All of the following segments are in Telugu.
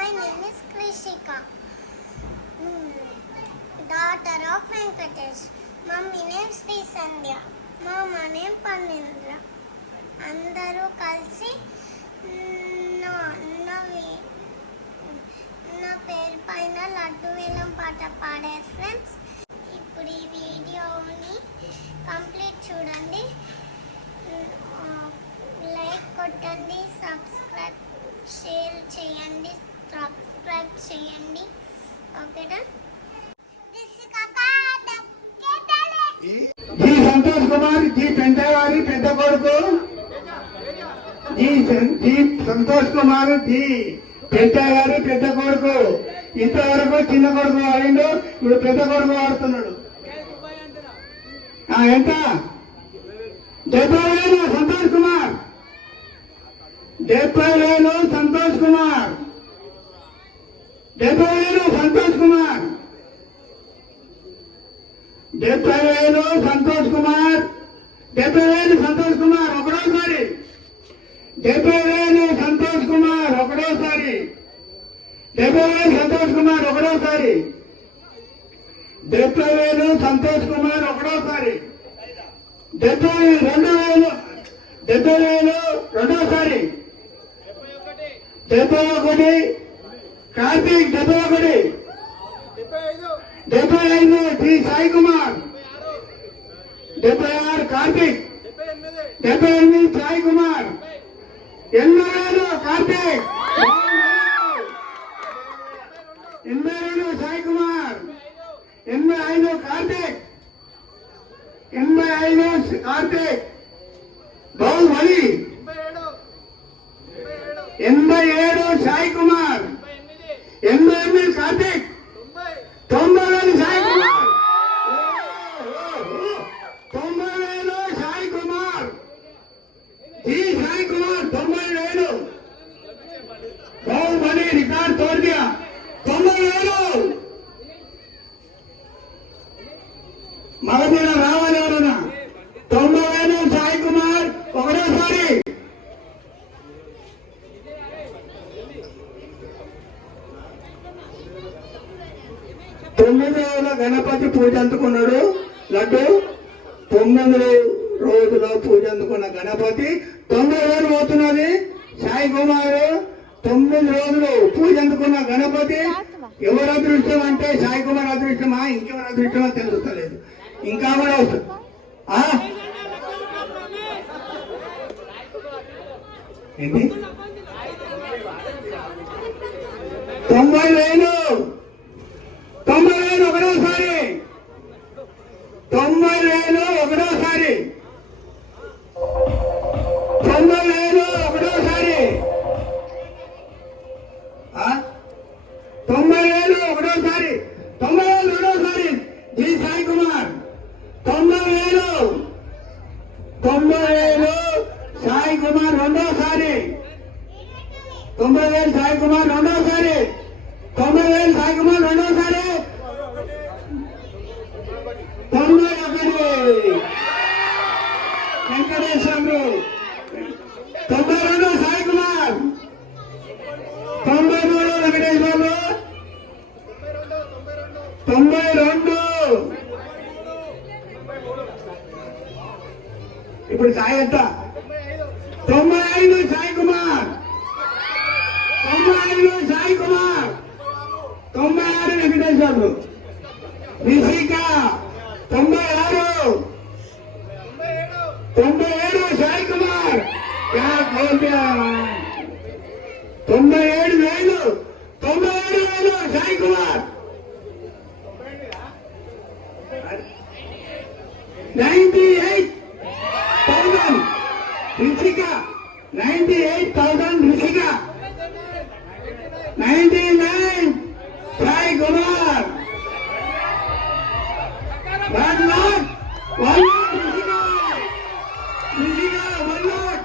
My name is Krishika, daughter of Venkatesh. Mummy name Sri Sandhya. Mama name Panindra. అందరూ కలిసి నా పేరు పైన లడ్డు వేలం పాట పాడారు ఫ్రెండ్స్. ఇప్పుడు ఈ వీడియోని కంప్లీట్ చూడండి, లైక్ కొట్టండి, షేర్ చేయండి, సబ్స్క్రైబ్ చేయండి. ఓకేనా? జీ సంతోష్ కుమార్, జీ పెంటవారి పెద్ద కొడుకు, జీ సంతోష్ కుమార్, జీ పెంటవారి పెద్ద కొడుకు. ఇంతవరకు చిన్న కొడుకు ఆడిండు, ఇప్పుడు పెద్ద కొడుకు ఆడుతున్నాడు. ఎంత? 70,000 సంతోష్ కుమార్, 70,000 సంతోష్ కుమార్, 70,000 సంతోష్ కుమార్, 70,000 సంతోష్ కుమార్, 70,000 సంతోష్ కుమార్ ఒకటోసారి, 70,000 సంతోష్ కుమార్ ఒకటోసారి, 70,000 సంతోష్ కుమార్ ఒకటోసారి, 70,000 సంతోష్ కుమార్ ఒకటోసారి, 70,000 రెండోసారి, 71 కార్తీక్, 71 75 శ్రీ సాయి కుమార్, 76 కార్తీక్, 78 సాయి కుమార్, 80,000 కార్తీక్, 82 సాయి కుమార్, 85 కార్తీక్, 85 కార్తీక్, బాహుబలి, 87 సాయి కుమార్, 88 కార్తీక్, 90,000 సాయి కుమార్, 90,000 సాయి కుమార్, జీ సాయి కుమార్ 90,000, బాహుబలి రికార్డ్ తోड़ दिया, 90,000. మగదిన రావాలి ఎవరన్నా? 90,000 సాయి కుమార్ ఒకటోసారి, 9 రోజుల గణపతి పూజ అందుకున్నాడు లడ్డు. 9 రోజుల పూజ అందుకున్న గణపతి 90,000 పోతున్నది. సాయి కుమార్ 9 రోజులు పూజ అందుకున్న గణపతి. ఎవరు అదృష్టం అంటే సాయి కుమార్ అదృష్టమా, ఇంకెవరు అదృష్టమా తెలుస్తలేదు. ఇంకా కూడా వస్తుంది. 90,000 ఒకటోసారి, 90,000 ఒకటోసారి, 90,000 ఒకటోసారి, 90,000 ఒకటోసారి, 90,000 రెండోసారి, జీ సాయి కుమార్ 90,000, 90,000 సాయి కుమార్ రెండోసారి, 90,000 సాయి కుమార్ రెండోసారి, 90,000 సాయి కుమార్ రెండోసారి, 91 వెంకటేశ్వరుడు, 92 సాయి కుమార్, 93 వెంకటేశ్వరుడు, 92. ఇప్పుడు సాయి ఎంత? 95 సాయి కుమార్, 95 సాయి కుమార్, 96 వెంకటేశ్వరుడు, విశిక 96, 97 సాయి కుమార్, 97,000, 97,000 సాయి కుమార్, 98,000 రిషిక, 98,000 రిషిక, 99 సాయి కుమార్, 1 lakh రిషిక, రిషిక 1 lakh,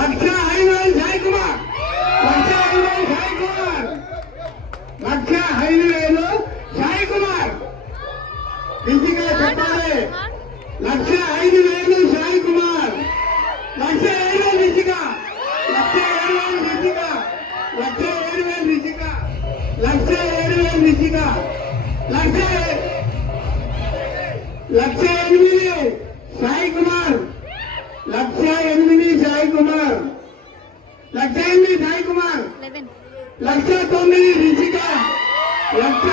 1,05,000 సాయి కుమార్, 1,05,000 సాయి కుమార్, 1,05,000 సాయి కుమార్, రిషిక చెప్పాలి, 1,05,000 సాయి కుమార్, 1,07,000 రిషిక, లక్ష 8 సాయి కుమార్, లక్ష 8 సాయి కుమార్, లక్ష 8 సాయి కుమార్, లక్ష 9 రిషిక, లక్ష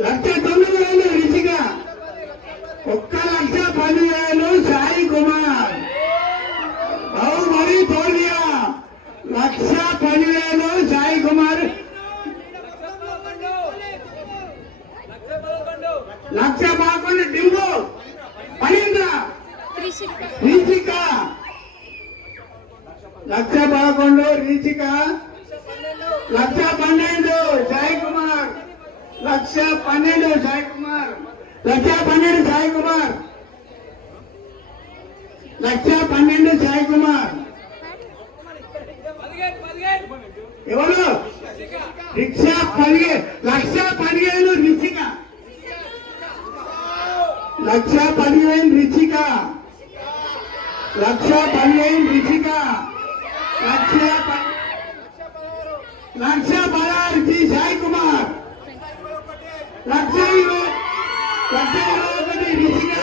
9,000 రిషిక, 1,10,000 సాయి కుమార్. బాబు మరీ తోడియా 1,10,000 సాయి కుమార్, 1,11,000 డింబు పనీంద్ర రీచిక, 1,11,000 రీచిక, 1,12,000 సాయి కుమార్, 1,12,000 సాయి కుమార్, 1,12,000 సాయి కుమార్, 1,12,000 సాయి కుమార్. ఎవరు రిక్షా 1,15,000 రిచిక, 1,15,000 రిచిక, 1,15,000 రిచిక, 1,16,000 జి సాయి కుమార్, 1,21,000 రిచిక,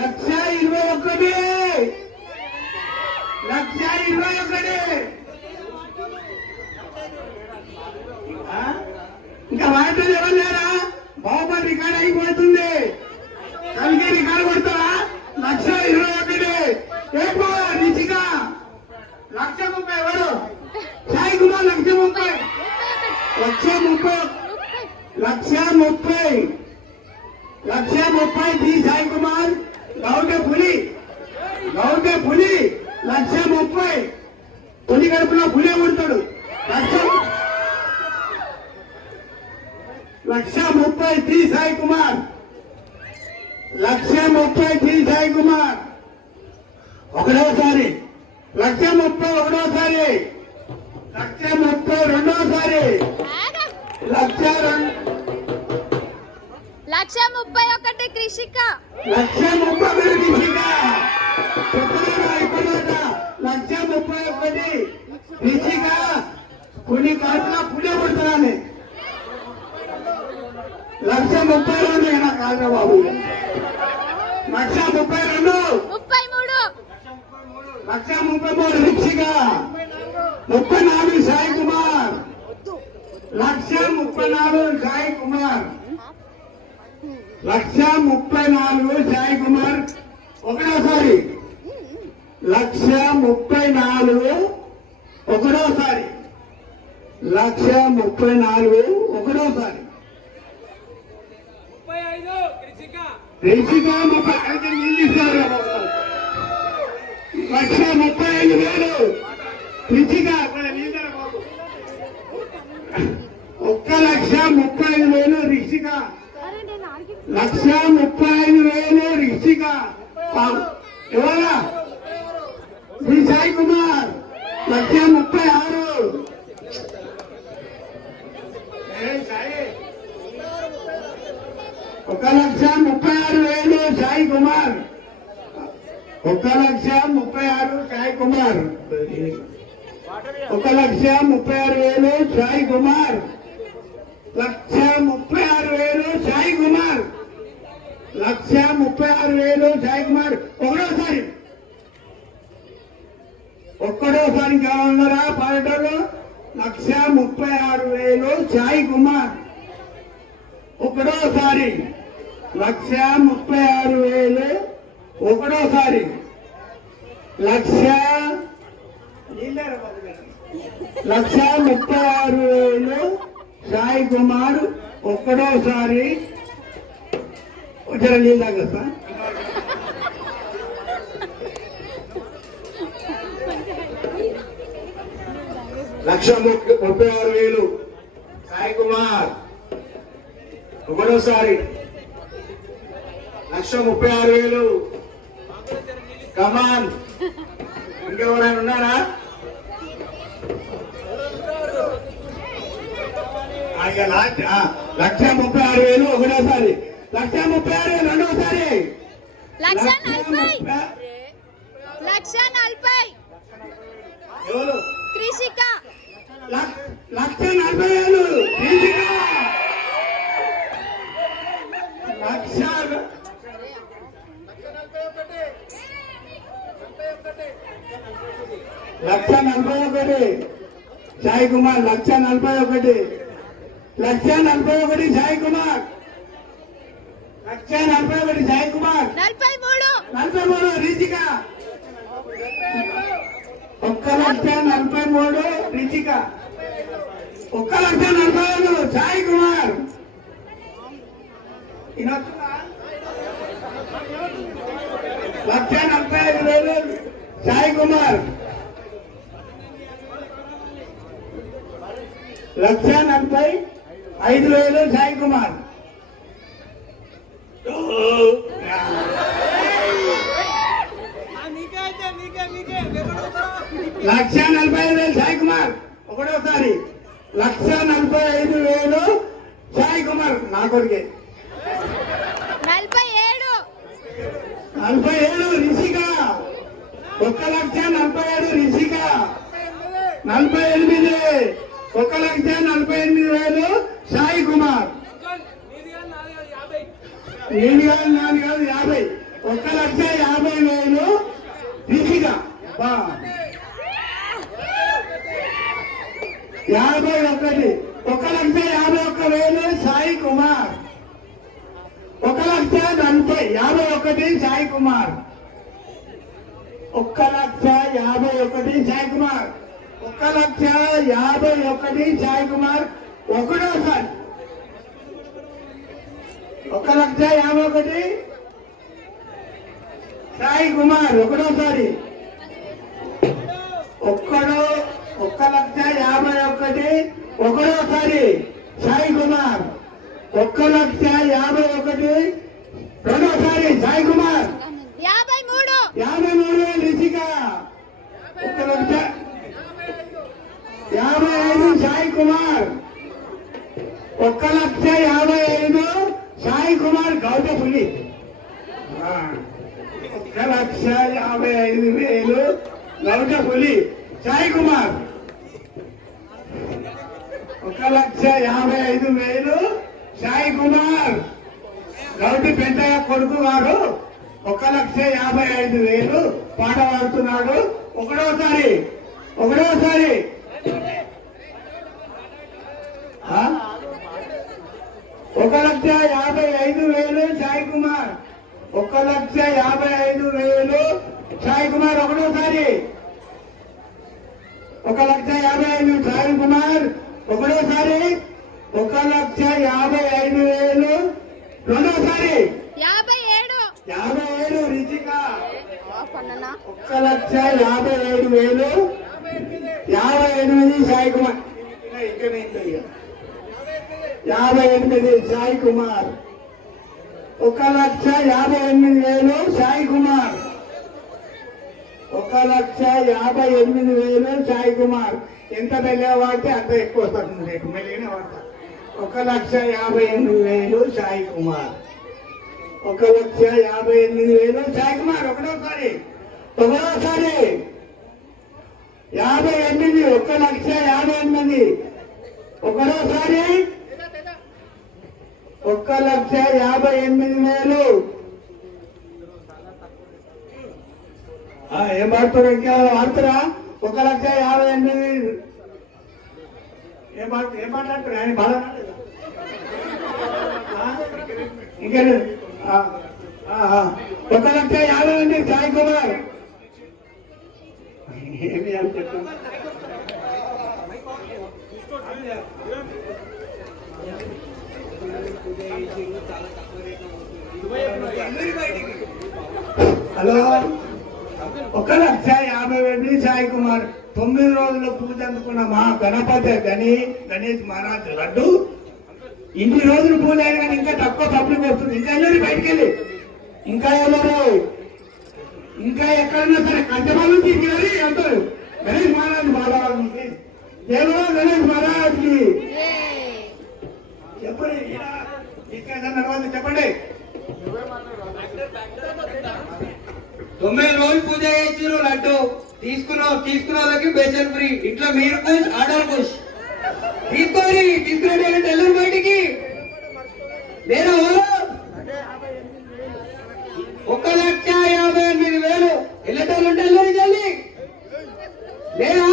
1,21,000 ఇంకా వాటిలో ఎవరు లేరా? బాహుబలి రికార్డ్ అయిపోతుంది. కలిగి రికార్డు కొడతారా? 1,21,000 ఏమో రిచిక, 1,30,000 ఎవరు? సాయి కుమార్ 1,30,000, 1,30,000 జి సాయి కుమార్, గౌటే పులి 1,30,000, పులి గడుపులో పులే కొడతాడు. 1,30,000 జి సాయి కుమార్, 1,30,000 జి సాయి కుమార్. ఒకటోసారి 1,30,000, ఒకటోసారి 1,30,000, రెండోసారి 1,31,000 కృషిక, 1,30,000 రిషిక, 1,31,000 రిషిక, కొన్ని కాట్ల పుణ్య పడుతున్నాను. 1,32,000 నాకు కాదురా బాబు, 1,32,000, 1,33,000 రిషిక, 34 సాయి కుమార్, 1,34,000 సాయి కుమార్, 1,34,000 సాయి కుమార్. ఒకటోసారి 1,34,000, ఒకటోసారి 1,34,000, ఒకటోసారి రిషిక 30 నిందిస్తారు. 1,35,000 రిషిక, 1,35,000 రిషిక, 1,35,000 రిషిక. ఎవరా? శ్రీ సాయి కుమార్ 1,36,000. 1,36,000 సాయి కుమార్, 1,36,000 సాయి కుమార్, 1,36,000 సాయి కుమార్, 1,36,000 సాయి కుమార్, 1,36,000 సాయి కుమార్. ఒక్కడోసారి కావాలన్నారా పాడటంలో? 1,36,000 సాయి కుమార్, ఒకటోసారి 1,36,000, ఒకటోసారి 1,36,000 సాయి కుమార్, ఒక్కడోసారి. జర నీళ్ళు తాగొస్తా. 1,36,000 సాయి కుమార్, ఒకటోసారి 1,36,000. కమాన్, ఇంకెవరైనా ఉన్నారా? 1,36,000 ఒకటోసారి, 1,36,000 రెండోసారి, 1,40,000 1,40,000. 1,40,000 ఎవరు కృషిక 1,40,000 కృషిక. 1,41,000 సాయి కుమార్. 1,41,000 1,41,000 సాయి కుమార్. 1,41,000 సాయి కుమార్. 43 43 రిచిక. 1,43,000 రిచిక. 1,45,000 సాయి కుమార్. 1,45,000 సాయి కుమార్. 1,45,000 సాయి కుమార్. 1,45,000 సాయి కుమార్. ఒకటోసారి 1,45,000 సాయి కుమార్. నా కొడుకే 47 47 రిషిక. 1,47,000 రిషిక. 48 1,48,000 సాయి కుమార్. నేను కాదు 50 1,50,000 రిషిక. 51 1,51,000 సాయి కుమార్. 1,40,51 సాయి కుమార్. 1,51,000 సాయి కుమార్. 1,51,000 సాయి కుమార్. ఒకటోసారి 1,51,000 సాయి కుమార్. ఒకటోసారి 1,51,000 ఒకటోసారి సాయి కుమార్. 1,51,000 రెండోసారి సాయి కుమార్. 53 రిషిక. 1,55,000 సాయి కుమార్. 1,55,000 సాయి కుమార్. గౌతపులి. 1,55,000 గౌతపులి సాయి కుమార్. 1,55,000 సాయి కుమార్. గౌటి పెద్దయ్య కొడుకు గారు 1,55,000 పాట పాడుతున్నాడు. ఒకటోసారి 1,55,000 సాయి కుమార్. 1,55,000 సాయి కుమార్. ఒకటోసారి 1,55,000 సాయి కుమార్. ఒకటోసారి 1,55,000 రెండోసారి 57 రిచిక. 1,57,000 58 సాయి కుమార్. 58 సాయి కుమార్. 1,58,000 సాయి కుమార్. 1,58,000 సాయి కుమార్. ఎంత మెల్లగా వాడితే అంత ఎక్కువ వస్తుంది రేటు. మెల్లగానే వాడతా. 1,58,000 సాయి కుమార్. 1,58,000 సాయి కుమార్. ఒకటోసారి 58 1,58,000 ఒకటోసారి 1,58,000. ఏం పాడుతారు? ఇంకా ఆడుతారా? 1,58,000 ఏం మాట్లాడుతారు? ఆయన బాధ ఇంకా 1,50,000 సాయి కుమార్. ఏమి అని చెప్తాను. హలో 1,50,000 సాయి కుమార్. 9 రోజుల పూజ అందుకున్న మా గణపతి గణేష్ మహారాజ్ లడ్డు. ఇన్ని రోజులు పూజ అయినా కానీ ఇంకా తక్కువ పబ్లిక్ వస్తుంది. ఇంకా వెళ్ళరు బయటికి వెళ్ళి. ఇంకా ఎవరు ఇంకా ఎక్కడన్నా సరే కంచమాల నుంచి ఇంకెళ్ళి వెళ్తారు. గణేష్ మహారాజ్ బాలవాళ్ళ నుంచి దేవుడు గణేష్ మహారాజ్కి చెప్పండి. ఇక్కడ తర్వాత చెప్పండి. 9 రోజులు పూజ చేసిరు లడ్డు తీసుకున్న వాళ్ళకి బేసన్ ఫ్రీ. ఇట్లా మీరు కూర్చు ఆర్డర్ కూర్చు తీసుకునే టెల్లర్ బయటికి నేను 1,58,000 వెళ్ళేటోళ్ళు టెల్లర్ జల్లి లేదా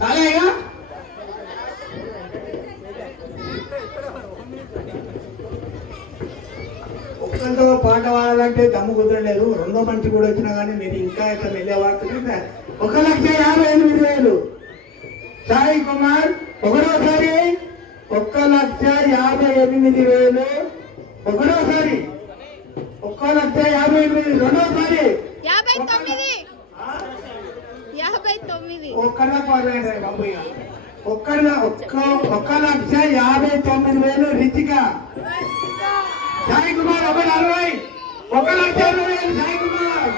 చాలాగా ఒక్కరితో పాట పాడాలంటే దమ్ము కుదరలేదు. రెండో మంచి కూడా వచ్చినా కానీ మీరు ఇంకా ఇట్లా వెళ్ళేవాడుతుంది. 1,58,000 సాయి కుమార్ ఒకటోసారి 1,58,000 ఒకటోసారి 1,58,000 రెండోసారి 59 59 ఒక్కళ్ళ 1,59,000 రిచిక సాయి కుమార్ 60 1,60,000 సాయి కుమార్ 61 సాయి కుమార్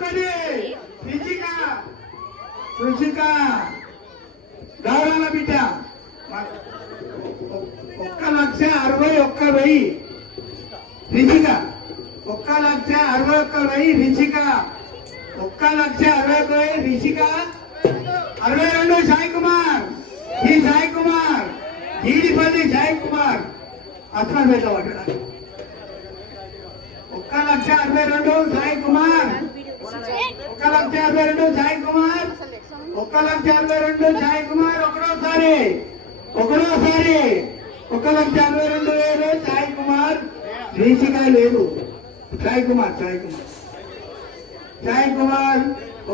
61 61 రుచిక గౌరవ బిడ్డ 1,61,000 రిచిక 1,61,000 రిచిక 1,61,000 రిచిక 62 సాయి కుమార్ ఈ సాయి కుమార్ జీడిపల్లి సాయి కుమార్ అట్లా పెట్టవాడు 1,62,000 సాయి కుమార్ 1,62,000 సాయి కుమార్ 1,62,000 సాయి కుమార్ ఒకటోసారి 1,62,000 సాయి కుమార్ రీచిక లేదు సాయి కుమార్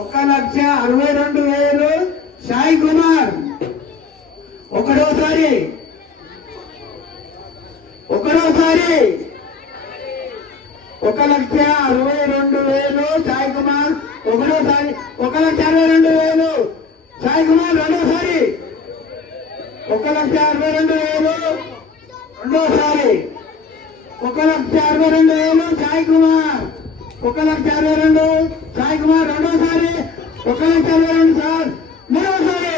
1,62,000 సాయి కుమార్ ఒకటోసారి 1,62,000 సాయి కుమార్ ఒకటోసారి 1,62,000 సాయి కుమార్ రెండోసారి 1,62,000 రెండోసారి 1,62,000 సాయి కుమార్ 1,62,000 సాయి కుమార్ రెండోసారి 1,62,000 సార్ మూడోసారి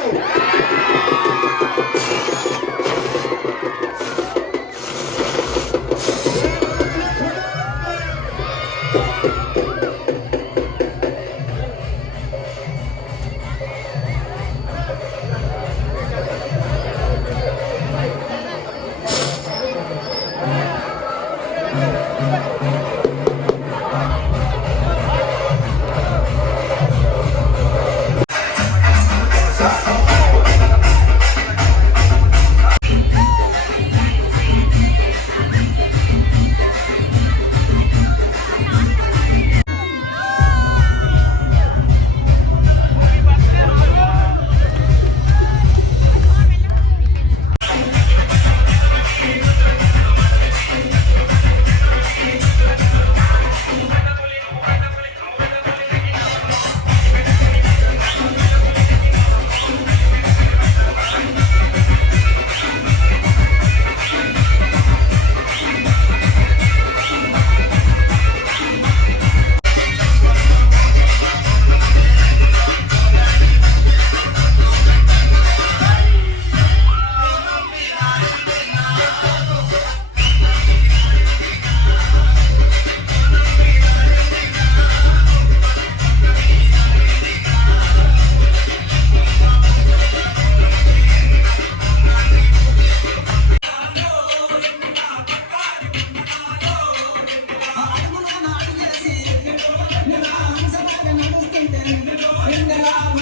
Venga,